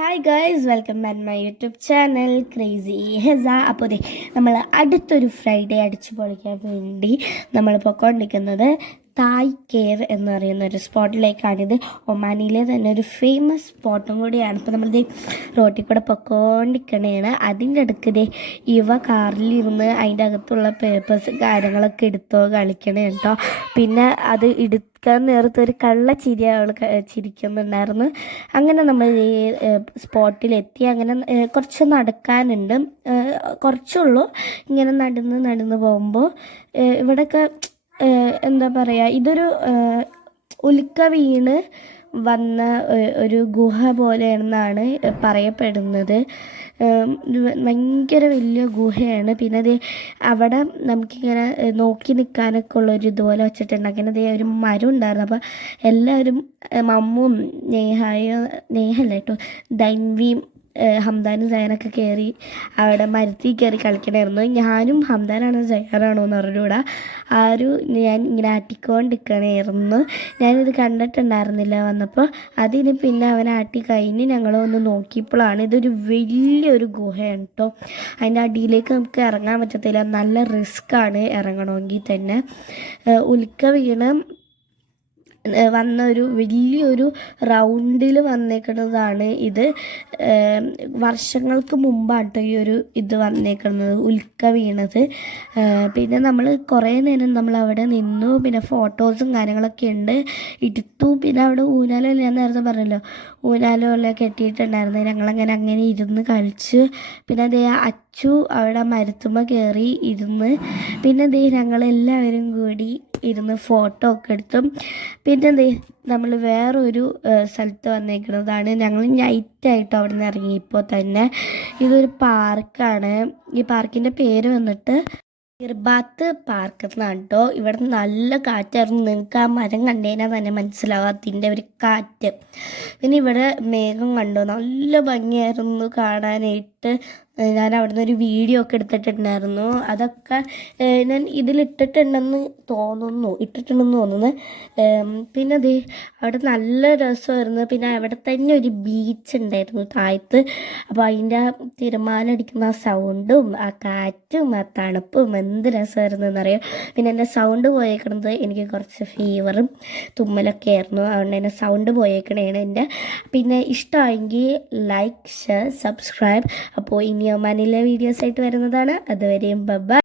Hi guys, welcome back my YouTube channel crazy Hesa. അപ്പോൾ ദേ നമ്മൾ അടുത്തൊരു ഫ്രൈഡേ അടിച്ചു പൊളിക്കാൻ വേണ്ടി നമ്മൾ പൊയ്ക്കൊണ്ടിരിക്കുന്നത് തായ് കേവ് എന്ന് പറയുന്ന ഒരു സ്പോട്ടിലേക്കാണിത്. ഒമാനിയിലെ തന്നെ ഒരു ഫേമസ് സ്പോട്ടും കൂടിയാണ്. ഇപ്പോൾ നമ്മളിത് റോട്ടിൽ കൂടെ പൊയ്ക്കൊണ്ടിരിക്കണേണ്. അതിൻ്റെ അടുക്ക് ദേ ഇവ കാറിലിരുന്ന് അതിൻ്റെ അകത്തുള്ള പേപ്പേഴ്സ് കാര്യങ്ങളൊക്കെ എടുത്തോ കളിക്കണേ കേട്ടോ. പിന്നെ അത് എടുക്കാൻ നേരത്തെ ഒരു കള്ളച്ചിരി അവൾ ചിരിക്കുന്നുണ്ടായിരുന്നു. അങ്ങനെ നമ്മൾ ഈ സ്പോട്ടിലെത്തി. അങ്ങനെ കുറച്ച് നടക്കാനുണ്ട്, കുറച്ചുള്ളൂ. ഇങ്ങനെ നടന്ന് പോകുമ്പോൾ ഇവിടെയൊക്കെ എന്താ പറയുക, ഇതൊരു ഉൽക്ക വീണ് വന്ന ഒരു ഗുഹ പോലെയാണെന്നാണ് പറയപ്പെടുന്നത്. ഭയങ്കര വലിയ ഗുഹയാണ്. പിന്നെ അത് അവിടെ നമുക്കിങ്ങനെ നോക്കി നിൽക്കാനൊക്കെ ഉള്ളൊരു ഇതുപോലെ വെച്ചിട്ടുണ്ട്. അങ്ങനെ അതേ ഒരു മരം ഉണ്ടായിരുന്നു. അപ്പോൾ എല്ലാവരും മമ്മും നേഹല്ല കേട്ടോ, ധൻവിയും ഹംദാനും സയാനൊക്കെ കയറി അവിടെ മരത്തിൽ കയറി കളിക്കണമായിരുന്നു. ഞാനും ഹംദാനാണോ സയാനാണോ എന്ന് അറിഞ്ഞൂടാ. ഞാൻ ഇങ്ങനെ ആട്ടിക്കൊണ്ടിരിക്കണമായിരുന്നു. ഞാനിത് കണ്ടിട്ടുണ്ടായിരുന്നില്ല വന്നപ്പോൾ. അതിന് പിന്നെ അവൻ ആട്ടി കഴിഞ്ഞ് ഞങ്ങളൊന്ന് നോക്കിയപ്പോഴാണ് ഇതൊരു വലിയൊരു ഗുഹയാണ് കേട്ടോ. അതിൻ്റെ അടിയിലേക്ക് നമുക്ക് ഇറങ്ങാൻ പറ്റത്തില്ല, നല്ല റിസ്ക്കാണ് ഇറങ്ങണമെങ്കിൽ തന്നെ. ഉൽക്ക വീണ് വന്ന ഒരു വലിയൊരു റൗണ്ടിൽ വന്നേക്കുന്നതാണ് ഇത്. വർഷങ്ങൾക്ക് മുമ്പാട്ടോ ഈ ഒരു ഇത് വന്നേക്കുന്നത്, ഉൽക്ക വീണത്. പിന്നെ നമ്മൾ കുറേ നേരം നമ്മൾ അവിടെ നിന്നു. പിന്നെ ഫോട്ടോസും കാര്യങ്ങളൊക്കെ ഉണ്ട്, എടുത്തു. പിന്നെ അവിടെ ഊഞ്ഞാലോ, ഞാൻ നേരത്തെ പറഞ്ഞല്ലോ, ഊഞ്ഞാലോ എല്ലാം കെട്ടിയിട്ടുണ്ടായിരുന്നു. അങ്ങനെ ഇരുന്ന് കളിച്ച്. പിന്നെ അതേ അച്ചു അവിടെ മരത്തുമ്മ കയറി ഇരുന്ന്. പിന്നെ അതേ ഞങ്ങളെല്ലാവരും കൂടി ഇരുന്ന് ഫോട്ടോ ഒക്കെ എടുത്തു. പിന്നെ നമ്മൾ വേറൊരു സ്ഥലത്ത് വന്നേക്കുന്നതാണ്. ഞങ്ങൾ നൈറ്റായിട്ടോ അവിടെ നിന്ന് ഇറങ്ങിയപ്പോൾ തന്നെ. ഇതൊരു പാർക്കാണ്. ഈ പാർക്കിൻ്റെ പേര് വന്നിട്ട് ഇർബാത്ത് പാർക്ക് എന്നാണ് കേട്ടോ. ഇവിടെ നല്ല കാറ്റായിരുന്നു. നിങ്ങൾക്ക് ആ മരം കണ്ടുകഴിഞ്ഞാൽ തന്നെ മനസ്സിലാവും അതിൻ്റെ ഒരു കാറ്റ്. പിന്നെ ഇവിടെ മേഘം കണ്ടോ, നല്ല ഭംഗിയായിരുന്നു കാണാനായിട്ട്. ഞാൻ അവിടെ നിന്ന് ഒരു വീഡിയോ ഒക്കെ എടുത്തിട്ടുണ്ടായിരുന്നു. അതൊക്കെ ഞാൻ ഇതിലിട്ടിട്ടുണ്ടെന്ന് തോന്നുന്നു. പിന്നെ അവിടെ നല്ല രസമായിരുന്നു. പിന്നെ അവിടെ തന്നെ ഒരു ബീച്ച് ഉണ്ടായിരുന്നു താഴത്ത്. അപ്പോൾ അതിൻ്റെ തിരമാലടിക്കുന്ന ആ സൗണ്ടും ആ കാറ്റും ആ തണുപ്പും എന്ത് രസമായിരുന്നു എന്നറിയാം. പിന്നെ എൻ്റെ സൗണ്ട് പോയേക്കണത്, എനിക്ക് കുറച്ച് ഫീവറും തുമ്മലൊക്കെ ആയിരുന്നു. അതുകൊണ്ട് തന്നെ സൗണ്ട് പോയേക്കണേണ് എൻ്റെ. പിന്നെ ഇഷ്ടമായെങ്കിൽ ലൈക്ക്, ഷെയർ, സബ്സ്ക്രൈബ്. അപ്പോൾ ഇനി ഒമാനിലെ വീഡിയോസായിട്ട് വരുന്നതാണ്. അതുവരെയും ബൈ.